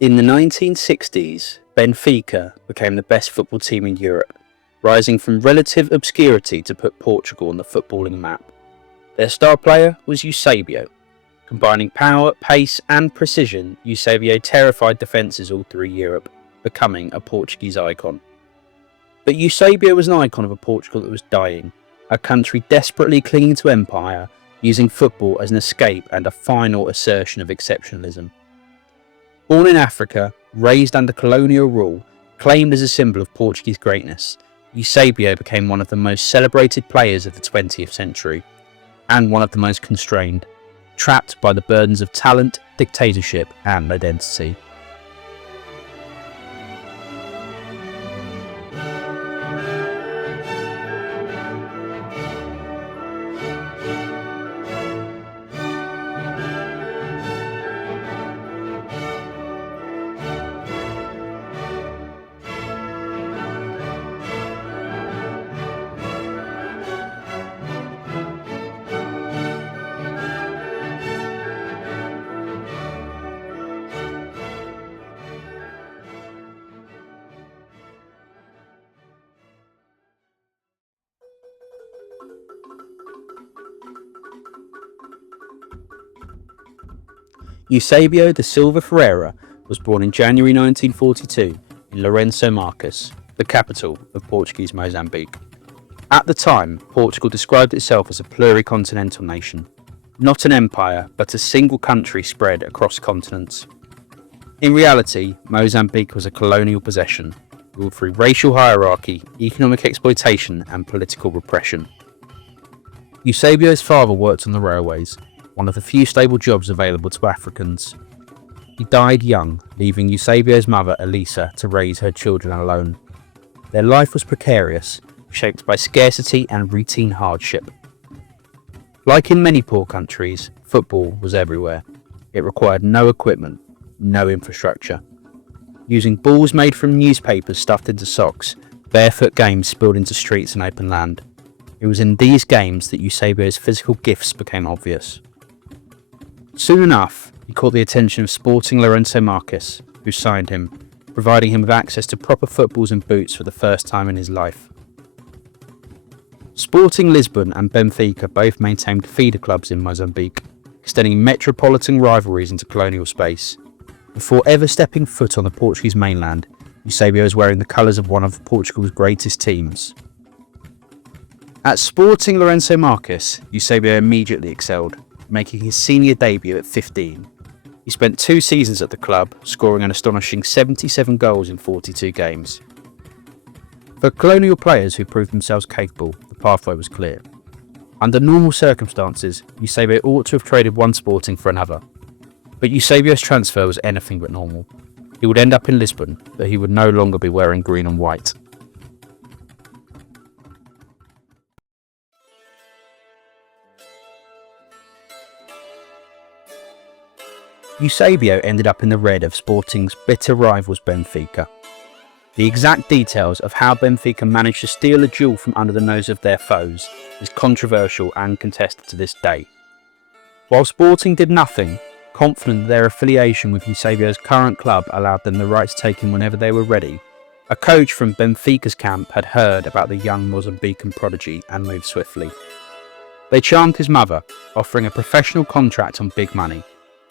In the 1960s, Benfica became the best football team in Europe, rising from relative obscurity to put Portugal on the footballing map. Their star player was Eusébio. Combining power, pace and precision, Eusébio terrified defences all through Europe, becoming a Portuguese icon. But Eusébio was an icon of a Portugal that was dying, a country desperately clinging to empire, using football as an escape and a final assertion of exceptionalism. Born in Africa, raised under colonial rule, claimed as a symbol of Portuguese greatness, Eusébio became one of the most celebrated players of the 20th century, and one of the most constrained, trapped by the burdens of talent, dictatorship and identity. Eusébio da Silva Ferreira was born in January 1942 in Lourenço Marques, the capital of Portuguese Mozambique. At the time, Portugal described itself as a pluricontinental nation, not an empire, but a single country spread across continents. In reality, Mozambique was a colonial possession, ruled through racial hierarchy, economic exploitation and political repression. Eusébio's father worked on the railways, one of the few stable jobs available to Africans. He died young, leaving Eusébio's mother Elisa to raise her children alone. Their life was precarious, shaped by scarcity and routine hardship. Like in many poor countries, football was everywhere. It required no equipment, no infrastructure. Using balls made from newspapers stuffed into socks, barefoot games spilled into streets and open land. It was in these games that Eusébio's physical gifts became obvious. Soon enough, he caught the attention of Sporting Lourenço Marques, who signed him, providing him with access to proper footballs and boots for the first time in his life. Sporting Lisbon and Benfica both maintained feeder clubs in Mozambique, extending metropolitan rivalries into colonial space. Before ever stepping foot on the Portuguese mainland, Eusébio was wearing the colours of one of Portugal's greatest teams. At Sporting Lourenço Marques, Eusébio immediately excelled, making his senior debut at 15. He spent 2 seasons at the club, scoring an astonishing 77 goals in 42 games. For colonial players who proved themselves capable, the pathway was clear. Under normal circumstances, Eusébio ought to have traded one Sporting for another. But Eusébio's transfer was anything but normal. He would end up in Lisbon, but he would no longer be wearing green and white. Eusébio ended up in the red of Sporting's bitter rivals Benfica. The exact details of how Benfica managed to steal a jewel from under the nose of their foes is controversial and contested to this day. While Sporting did nothing, confident that their affiliation with Eusébio's current club allowed them the right to take him whenever they were ready, a coach from Benfica's camp had heard about the young Mozambican prodigy and moved swiftly. They charmed his mother, offering a professional contract on big money,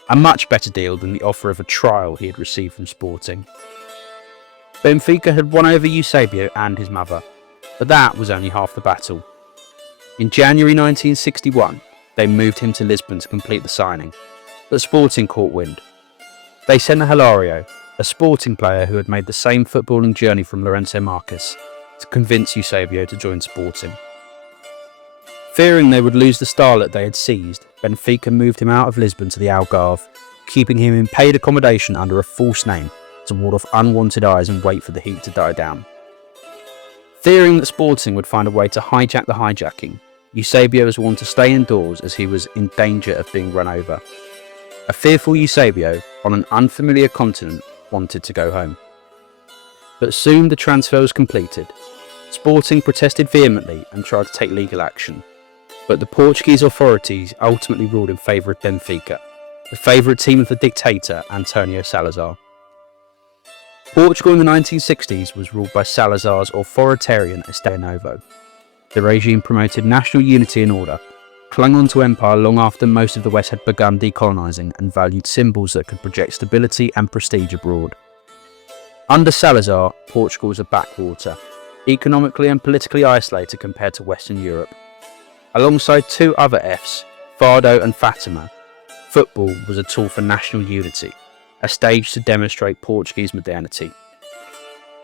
a much better deal than the offer of a trial he had received from Sporting. Benfica had won over Eusébio and his mother, but that was only half the battle. In January 1961, they moved him to Lisbon to complete the signing, but Sporting caught wind. They sent Hilario, a Sporting player who had made the same footballing journey from Lourenço Marques, to convince Eusébio to join Sporting. Fearing they would lose the starlet they had seized, Benfica moved him out of Lisbon to the Algarve, keeping him in paid accommodation under a false name to ward off unwanted eyes and wait for the heat to die down. Fearing that Sporting would find a way to hijack the hijacking, Eusébio was warned to stay indoors as he was in danger of being run over. A fearful Eusébio, on an unfamiliar continent, wanted to go home. But soon the transfer was completed. Sporting protested vehemently and tried to take legal action, but the Portuguese authorities ultimately ruled in favour of Benfica, the favourite team of the dictator António Salazar. Portugal in the 1960s was ruled by Salazar's authoritarian Estado Novo. The regime promoted national unity and order, clung on to empire long after most of the West had begun decolonising, and valued symbols that could project stability and prestige abroad. Under Salazar, Portugal was a backwater, economically and politically isolated compared to Western Europe. Alongside two other Fs, Fado and Fatima, football was a tool for national unity, a stage to demonstrate Portuguese modernity.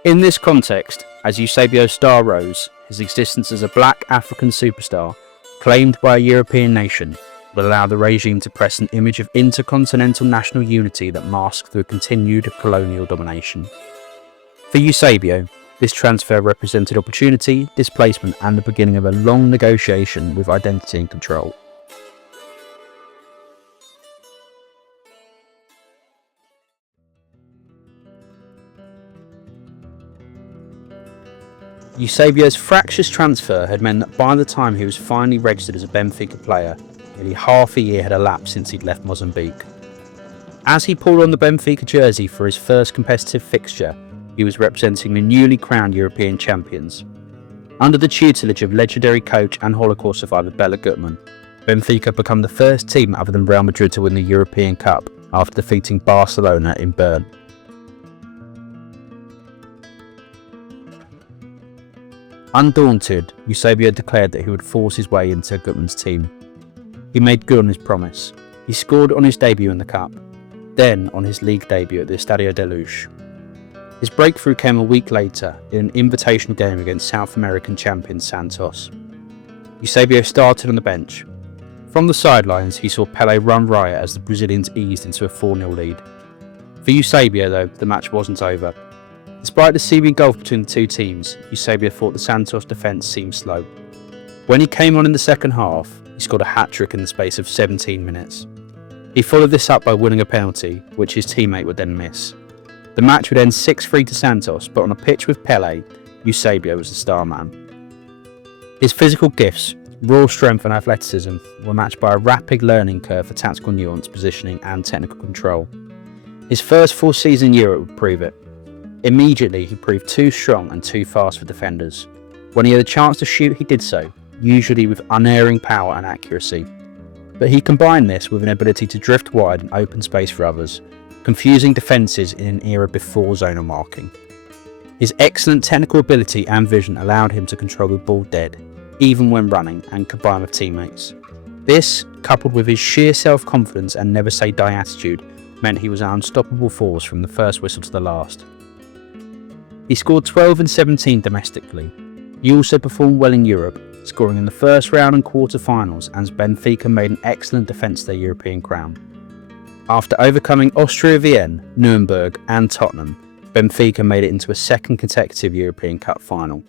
In this context, as Eusébio's star rose, his existence as a black African superstar, claimed by a European nation, would allow the regime to press an image of intercontinental national unity that masked through continued colonial domination. For Eusébio, this transfer represented opportunity, displacement, and the beginning of a long negotiation with identity and control. Eusébio's fractious transfer had meant that by the time he was finally registered as a Benfica player, nearly half a year had elapsed since he'd left Mozambique. As he pulled on the Benfica jersey for his first competitive fixture, he was representing the newly crowned European champions. Under the tutelage of legendary coach and Holocaust survivor Bela Gutmann, Benfica became the first team other than Real Madrid to win the European Cup after defeating Barcelona in Bern. Undaunted, Eusébio declared that he would force his way into Gutmann's team. He made good on his promise. He scored on his debut in the Cup, then on his league debut at the Estadio da Luz. His breakthrough came a week later in an invitational game against South American champion Santos. Eusébio started on the bench. From the sidelines, he saw Pelé run riot as the Brazilians eased into a 4-0 lead. For Eusébio, though, the match wasn't over. Despite the seeming gulf between the two teams, Eusébio thought the Santos defence seemed slow. When he came on in the second half, he scored a hat-trick in the space of 17 minutes. He followed this up by winning a penalty, which his teammate would then miss. The match would end 6-3 to Santos, but on a pitch with Pelé, Eusébio was the star man. His physical gifts, raw strength and athleticism, were matched by a rapid learning curve for tactical nuance, positioning and technical control. His first full season in Europe would prove it. Immediately, he proved too strong and too fast for defenders. When he had a chance to shoot, he did so, usually with unerring power and accuracy. But he combined this with an ability to drift wide and open space for others, confusing defences in an era before zonal marking. His excellent technical ability and vision allowed him to control the ball dead, even when running, and combine with teammates. This, coupled with his sheer self-confidence and never-say-die attitude, meant he was an unstoppable force from the first whistle to the last. He scored 12 and 17 domestically. He also performed well in Europe, scoring in the first round and quarter-finals as Benfica made an excellent defence of their European crown. After overcoming Austria Vienna, Nuremberg and Tottenham, Benfica made it into a second consecutive European Cup final.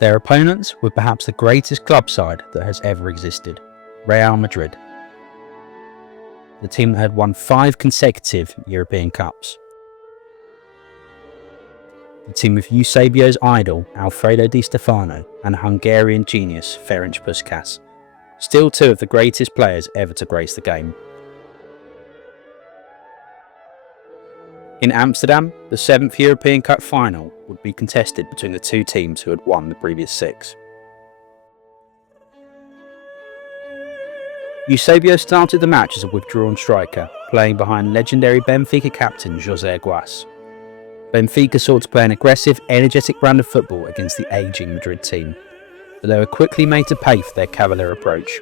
Their opponents were perhaps the greatest club side that has ever existed, Real Madrid. The team that had won 5 consecutive European Cups. The team of Eusébio's idol, Alfredo Di Stefano, and Hungarian genius, Ferenc Puskás, still two of the greatest players ever to grace the game. In Amsterdam, the 7th European Cup final would be contested between the two teams who had won the previous 6. Eusébio started the match as a withdrawn striker, playing behind legendary Benfica captain José Guas. Benfica sought to play an aggressive, energetic brand of football against the ageing Madrid team, but they were quickly made to pay for their cavalier approach.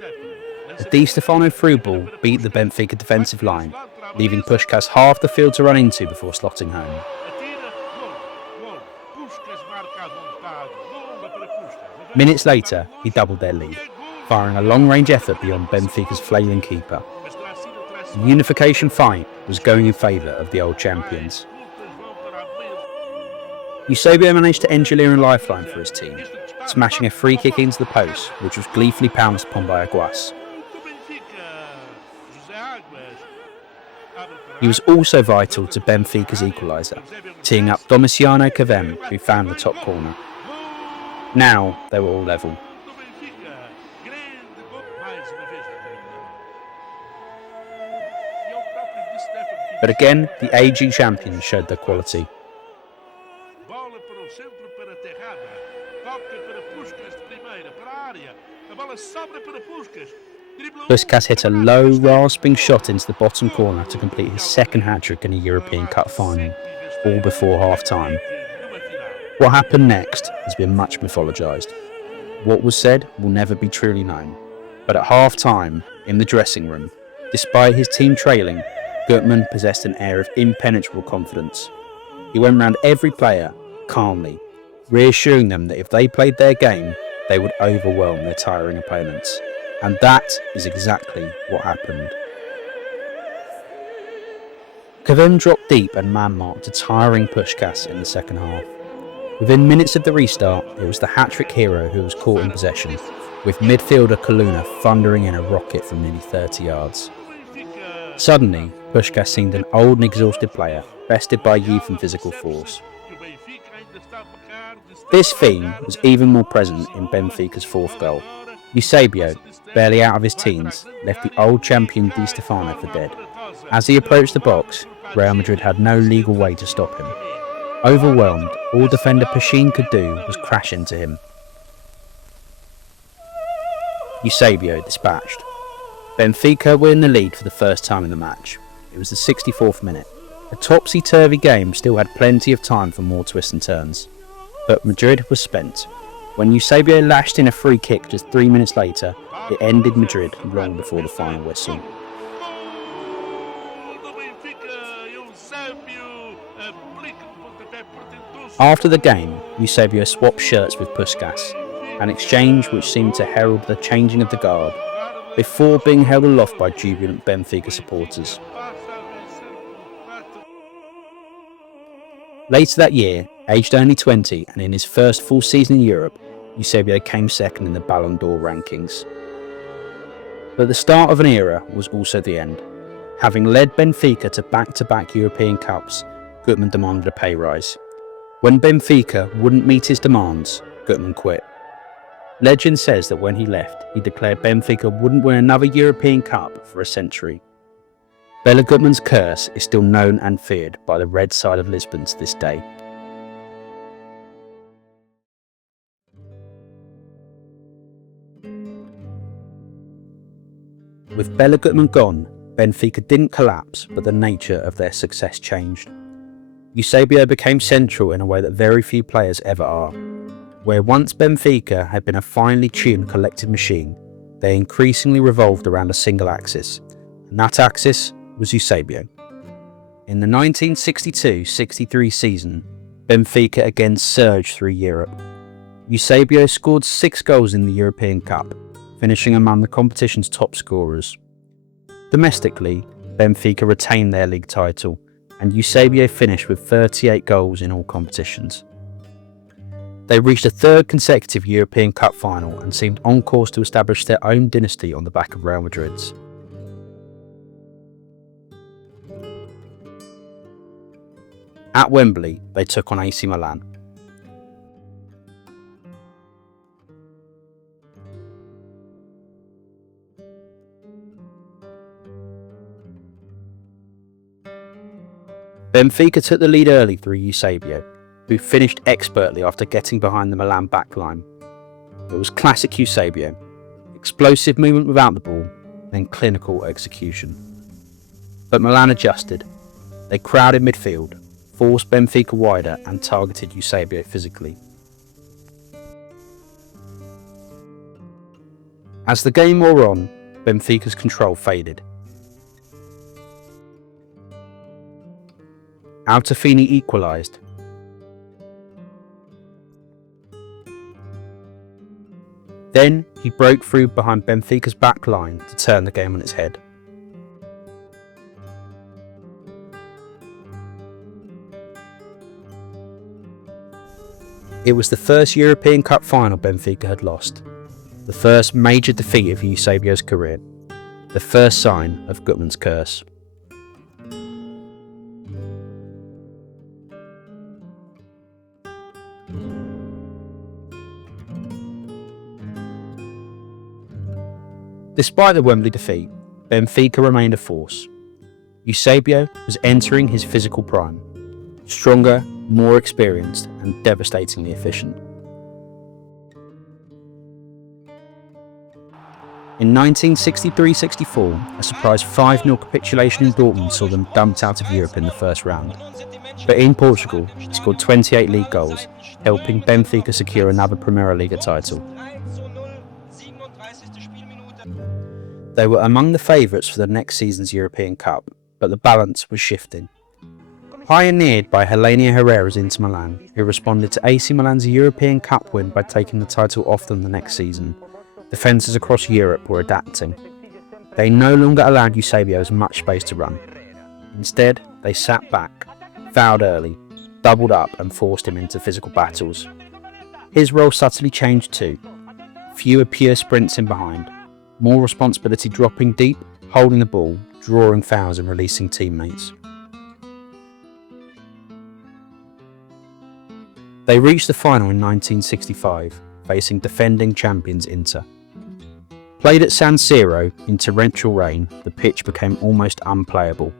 A Di Stefano through ball beat the Benfica defensive line, leaving Puskás half the field to run into before slotting home. Minutes later, he doubled their lead, firing a long-range effort beyond Benfica's flailing keeper. The unification fight was going in favour of the old champions. Eusébio managed to engineer a lifeline for his team, smashing a free kick into the post, which was gleefully pounced upon by Aguas. He was also vital to Benfica's equaliser, teeing up Domiciano Cavem, who found the top corner. Now they were all level. But again, the AG champions showed their quality. Puskás hit a low, rasping shot into the bottom corner to complete his second hat-trick in a European Cup final, all before half-time. What happened next has been much mythologised. What was said will never be truly known. But at half-time, in the dressing room, despite his team trailing, Gutmann possessed an air of impenetrable confidence. He went round every player calmly, reassuring them that if they played their game, they would overwhelm their tiring opponents. And that is exactly what happened. Cavem dropped deep and man-marked a tiring Puskás in the second half. Within minutes of the restart, it was the hat-trick hero who was caught in possession, with midfielder Coluna thundering in a rocket from nearly 30 yards. Suddenly, Puskás seemed an old and exhausted player, bested by youth and physical force. This theme was even more present in Benfica's fourth goal. Eusébio, barely out of his teens, left the old champion Di Stefano for dead. As he approached the box, Real Madrid had no legal way to stop him. Overwhelmed, all defender Pachín could do was crash into him. Eusébio dispatched. Benfica were in the lead for the first time in the match. It was the 64th minute. A topsy-turvy game still had plenty of time for more twists and turns. But Madrid was spent. When Eusébio lashed in a free kick just 3 minutes later, it ended Madrid long before the final whistle. After the game, Eusébio swapped shirts with Puskás, an exchange which seemed to herald the changing of the guard, before being held aloft by jubilant Benfica supporters. Later that year, aged only 20 and in his first full season in Europe, Eusébio came second in the Ballon d'Or rankings. But the start of an era was also the end. Having led Benfica to back-to-back European Cups, Gutmann demanded a pay rise. When Benfica wouldn't meet his demands, Gutmann quit. Legend says that when he left, he declared Benfica wouldn't win another European Cup for a century. Bela Gutmann's curse is still known and feared by the red side of Lisbon to this day. With Bela Gutmann gone, Benfica didn't collapse, but the nature of their success changed. Eusébio became central in a way that very few players ever are. Where once Benfica had been a finely tuned collective machine, they increasingly revolved around a single axis, and that axis was Eusébio. In the 1962-63 season, Benfica again surged through Europe. Eusébio scored 6 goals in the European Cup, finishing among the competition's top scorers. Domestically, Benfica retained their league title, and Eusébio finished with 38 goals in all competitions. They reached a third consecutive European Cup final and seemed on course to establish their own dynasty on the back of Real Madrid's. At Wembley, they took on AC Milan. Benfica took the lead early through Eusébio, who finished expertly after getting behind the Milan backline. It was classic Eusébio: explosive movement without the ball, then clinical execution. But Milan adjusted. They crowded midfield, forced Benfica wider and targeted Eusébio physically. As the game wore on, Benfica's control faded. Altafini equalised. Then he broke through behind Benfica's back line to turn the game on its head. It was the first European Cup final Benfica had lost, the first major defeat of Eusébio's career, the first sign of Gutmann's curse. Despite the Wembley defeat, Benfica remained a force. Eusébio was entering his physical prime, stronger, more experienced, and devastatingly efficient. In 1963-64, a surprise 5-0 capitulation in Dortmund saw them dumped out of Europe in the first round. But in Portugal, he scored 28 league goals, helping Benfica secure another Primeira Liga title. They were among the favourites for the next season's European Cup, but the balance was shifting. Pioneered by Helenia Herrera's Inter Milan, who responded to AC Milan's European Cup win by taking the title off them the next season, defences across Europe were adapting. They no longer allowed Eusébio as much space to run. Instead, they sat back, fouled early, doubled up and forced him into physical battles. His role subtly changed too. Fewer pure sprints in behind, more responsibility dropping deep, holding the ball, drawing fouls and releasing teammates. They reached the final in 1965, facing defending champions Inter. Played at San Siro in torrential rain, the pitch became almost unplayable.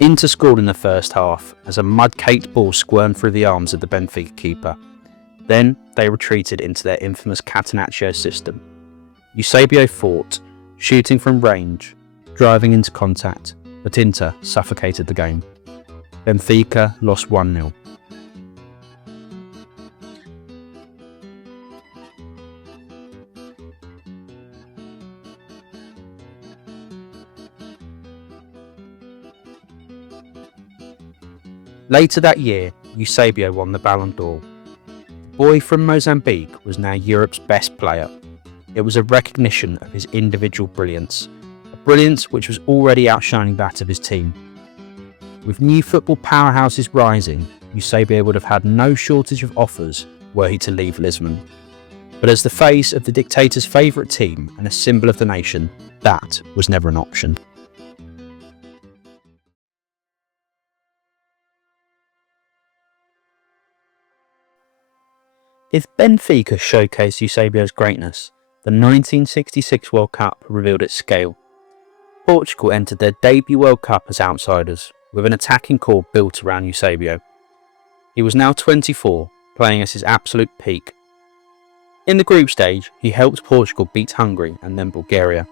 Inter scored in the first half as a mud-caked ball squirmed through the arms of the Benfica keeper. Then they retreated into their infamous Catenaccio system. Eusébio fought, shooting from range, driving into contact, but Inter suffocated the game. Benfica lost 1-0. Later that year, Eusébio won the Ballon d'Or. The boy from Mozambique was now Europe's best player. It was a recognition of his individual brilliance, a brilliance which was already outshining that of his team. With new football powerhouses rising, Eusébio would have had no shortage of offers were he to leave Lisbon. But as the face of the dictator's favourite team and a symbol of the nation, that was never an option. If Benfica showcased Eusébio's greatness, the 1966 World Cup revealed its scale. Portugal entered their debut World Cup as outsiders, with an attacking core built around Eusébio. He was now 24, playing at his absolute peak. In the group stage, he helped Portugal beat Hungary and then Bulgaria.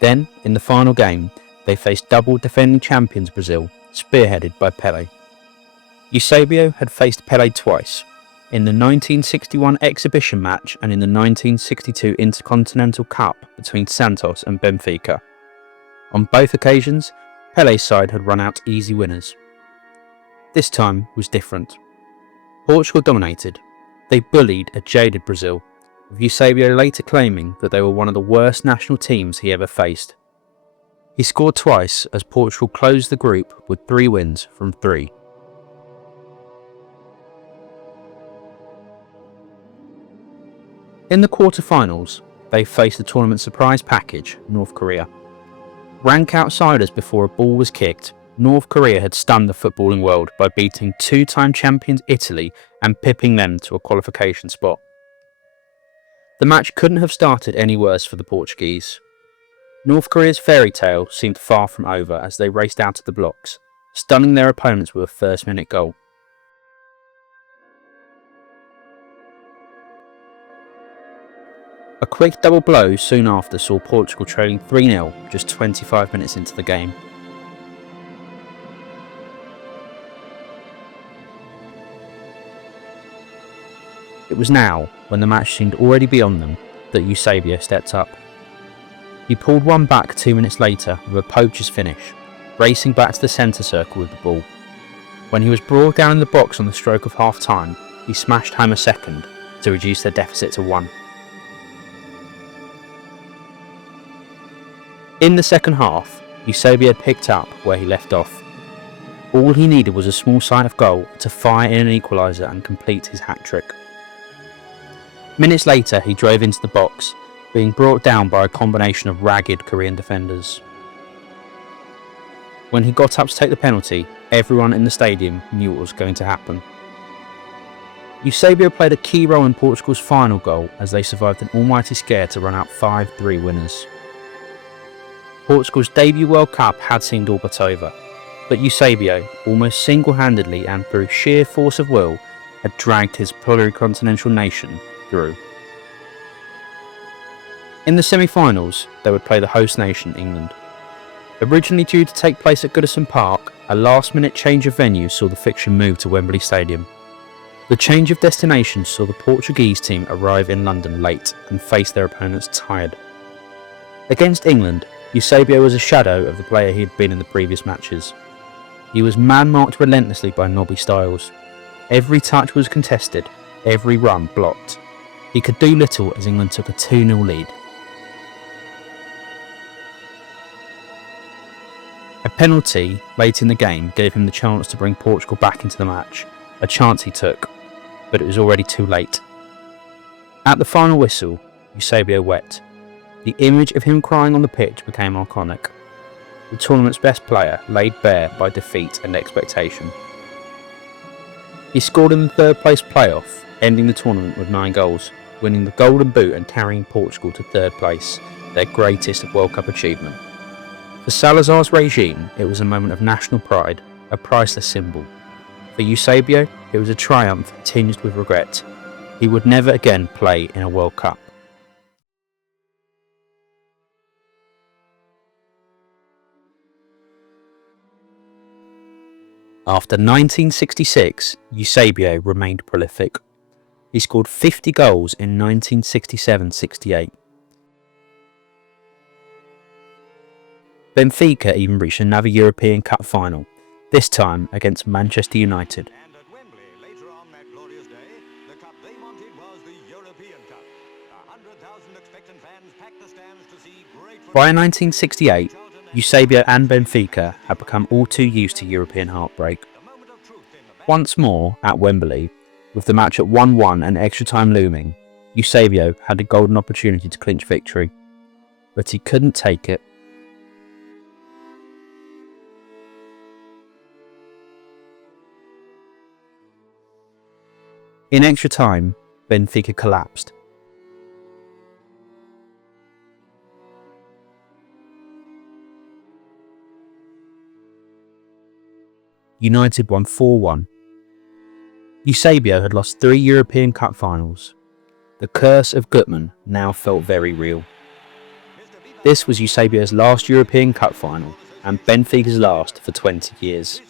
Then, in the final game, they faced double defending champions Brazil, spearheaded by Pelé. Eusébio had faced Pelé twice, in the 1961 exhibition match and in the 1962 Intercontinental Cup between Santos and Benfica. On both occasions, Pelé's side had run out easy winners. This time was different. Portugal dominated. They bullied a jaded Brazil, with Eusébio later claiming that they were one of the worst national teams he ever faced. He scored twice as Portugal closed the group with 3 wins from 3. In the quarter-finals, they faced the tournament surprise package, North Korea. Rank outsiders before a ball was kicked, North Korea had stunned the footballing world by beating 2-time champions Italy and pipping them to a qualification spot. The match couldn't have started any worse for the Portuguese. North Korea's fairy tale seemed far from over as they raced out of the blocks, stunning their opponents with a first-minute goal. A quick double blow soon after saw Portugal trailing 3-0 just 25 minutes into the game. It was now, when the match seemed already beyond them, that Eusébio stepped up. He pulled one back 2 minutes later with a poacher's finish, racing back to the centre circle with the ball. When he was brought down in the box on the stroke of half-time, he smashed home a second to reduce their deficit to 1. In the second half, Eusébio picked up where he left off. All he needed was a small sight of goal to fire in an equaliser and complete his hat-trick. Minutes later, he drove into the box, being brought down by a combination of ragged Korean defenders. When he got up to take the penalty, everyone in the stadium knew what was going to happen. Eusébio played a key role in Portugal's final goal as they survived an almighty scare to run out 5-3 winners. Portugal's debut World Cup had seemed all but over, but Eusébio, almost single-handedly and through sheer force of will, had dragged his polycontinental nation through. In the semi-finals, they would play the host nation, England. Originally due to take place at Goodison Park, a last-minute change of venue saw the fixture move to Wembley Stadium. The change of destination saw the Portuguese team arrive in London late and face their opponents tired. Against England, Eusébio was a shadow of the player he had been in the previous matches. He was man-marked relentlessly by Nobby Styles. Every touch was contested, every run blocked. He could do little as England took a 2-0 lead. A penalty late in the game gave him the chance to bring Portugal back into the match, a chance he took, but it was already too late. At the final whistle, Eusébio wept. The image of him crying on the pitch became iconic. The tournament's best player laid bare by defeat and expectation. He scored in the third place playoff, ending the tournament with 9 goals, winning the Golden Boot and carrying Portugal to third place, their greatest World Cup achievement. For Salazar's regime, it was a moment of national pride, a priceless symbol. For Eusébio, it was a triumph tinged with regret. He would never again play in a World Cup. After 1966, Eusébio remained prolific. He scored 50 goals in 1967-68. Benfica even reached another European Cup final, this time against Manchester United. And at Wembley, later on that glorious day, the cup they wanted was the European Cup. 100,000 expectant fans packed the stands to see great football. By 1968, Eusébio and Benfica had become all too used to European heartbreak. Once more, at Wembley, with the match at 1-1 and extra time looming, Eusébio had a golden opportunity to clinch victory, but he couldn't take it. In extra time, Benfica collapsed. United won 4-1. Eusébio had lost 3 European Cup finals. The curse of Gutmann now felt very real. This was Eusébio's last European Cup final and Benfica's last for 20 years.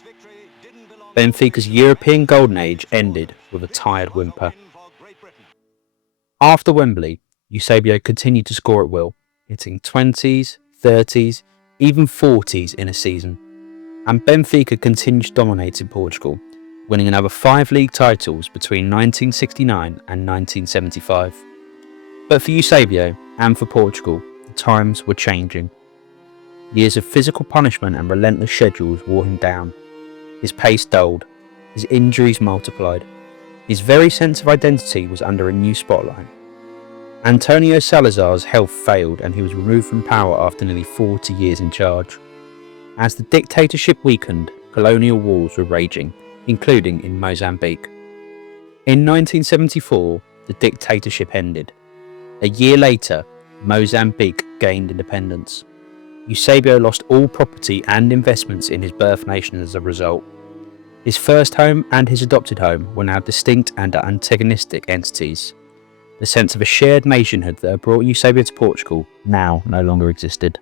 Benfica's European golden age ended with a tired whimper. After Wembley, Eusébio continued to score at will, hitting 20s, 30s, even 40s in a season. And Benfica continued to dominate in Portugal, winning another 5 league titles between 1969 and 1975. But for Eusébio and for Portugal, the times were changing. Years of physical punishment and relentless schedules wore him down. His pace dulled, his injuries multiplied. His very sense of identity was under a new spotlight. Antonio Salazar's health failed and he was removed from power after nearly 40 years in charge. As the dictatorship weakened, colonial wars were raging, including in Mozambique. In 1974, the dictatorship ended. A year later, Mozambique gained independence. Eusébio lost all property and investments in his birth nation as a result. His first home and his adopted home were now distinct and antagonistic entities. The sense of a shared nationhood that had brought Eusébio to Portugal now no longer existed.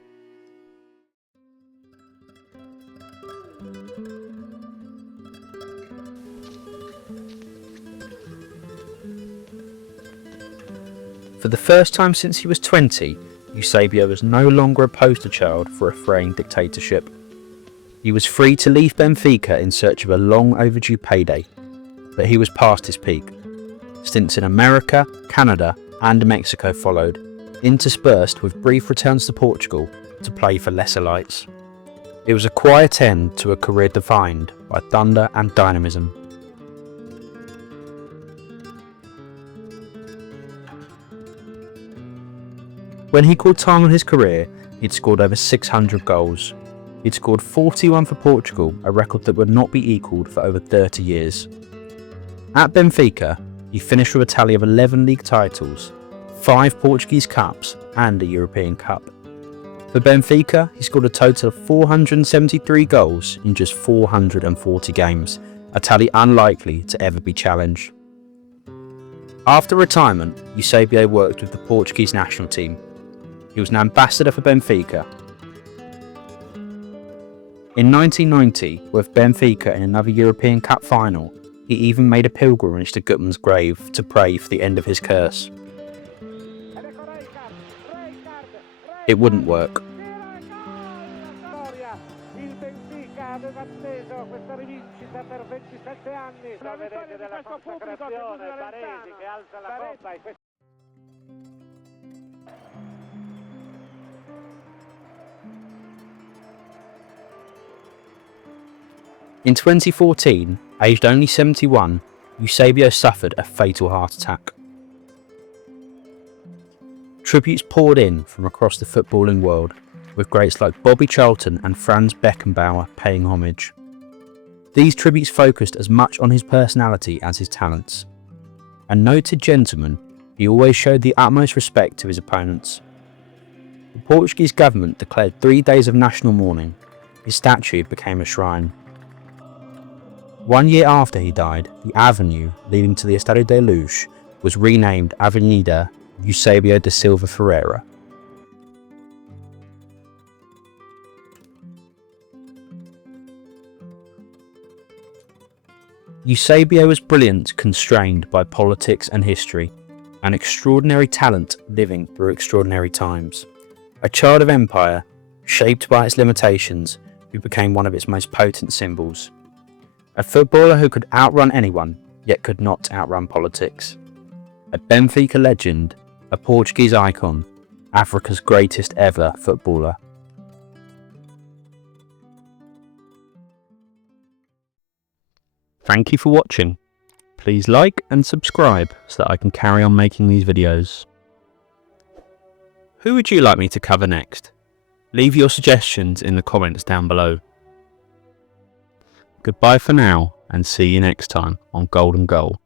For the first time since he was 20, Eusébio was no longer a poster child for a fraying dictatorship. He was free to leave Benfica in search of a long overdue payday, but he was past his peak. Stints in America, Canada and Mexico followed, interspersed with brief returns to Portugal to play for lesser lights. It was a quiet end to a career defined by thunder and dynamism. When he called time on his career, he'd scored over 600 goals. He'd scored 41 for Portugal, a record that would not be equalled for over 30 years. At Benfica, He finished with a tally of 11 league titles, 5 Portuguese Cups and a European Cup. For Benfica, he scored a total of 473 goals in just 440 games, a tally unlikely to ever be challenged. After retirement, Eusébio worked with the Portuguese national team. He was an ambassador for Benfica. In 1990, with Benfica in another European Cup final, he even made a pilgrimage to Gutmann's grave to pray for the end of his curse. It wouldn't work. Il Benfica aveva atteso questa rivincita per 27 anni. La vedete della consacrazione, Baresi che alza la coppa e In 2014, aged only 71, Eusébio suffered a fatal heart attack. Tributes poured in from across the footballing world, with greats like Bobby Charlton and Franz Beckenbauer paying homage. These tributes focused as much on his personality as his talents. A noted gentleman, he always showed the utmost respect to his opponents. The Portuguese government declared 3 days of national mourning. His statue became a shrine. 1 year after he died, the avenue leading to the Estádio da Luz was renamed Avenida Eusébio da Silva Ferreira. Eusébio was brilliant, constrained by politics and history, an extraordinary talent living through extraordinary times, a child of empire, shaped by its limitations, who became one of its most potent symbols. A footballer who could outrun anyone, yet could not outrun politics. A Benfica legend, a Portuguese icon, Africa's greatest ever footballer. Thank you for watching. Please like and subscribe so that I can carry on making these videos. Who would you like me to cover next? Leave your suggestions in the comments down below. Goodbye for now, and see you next time on Golden Goal.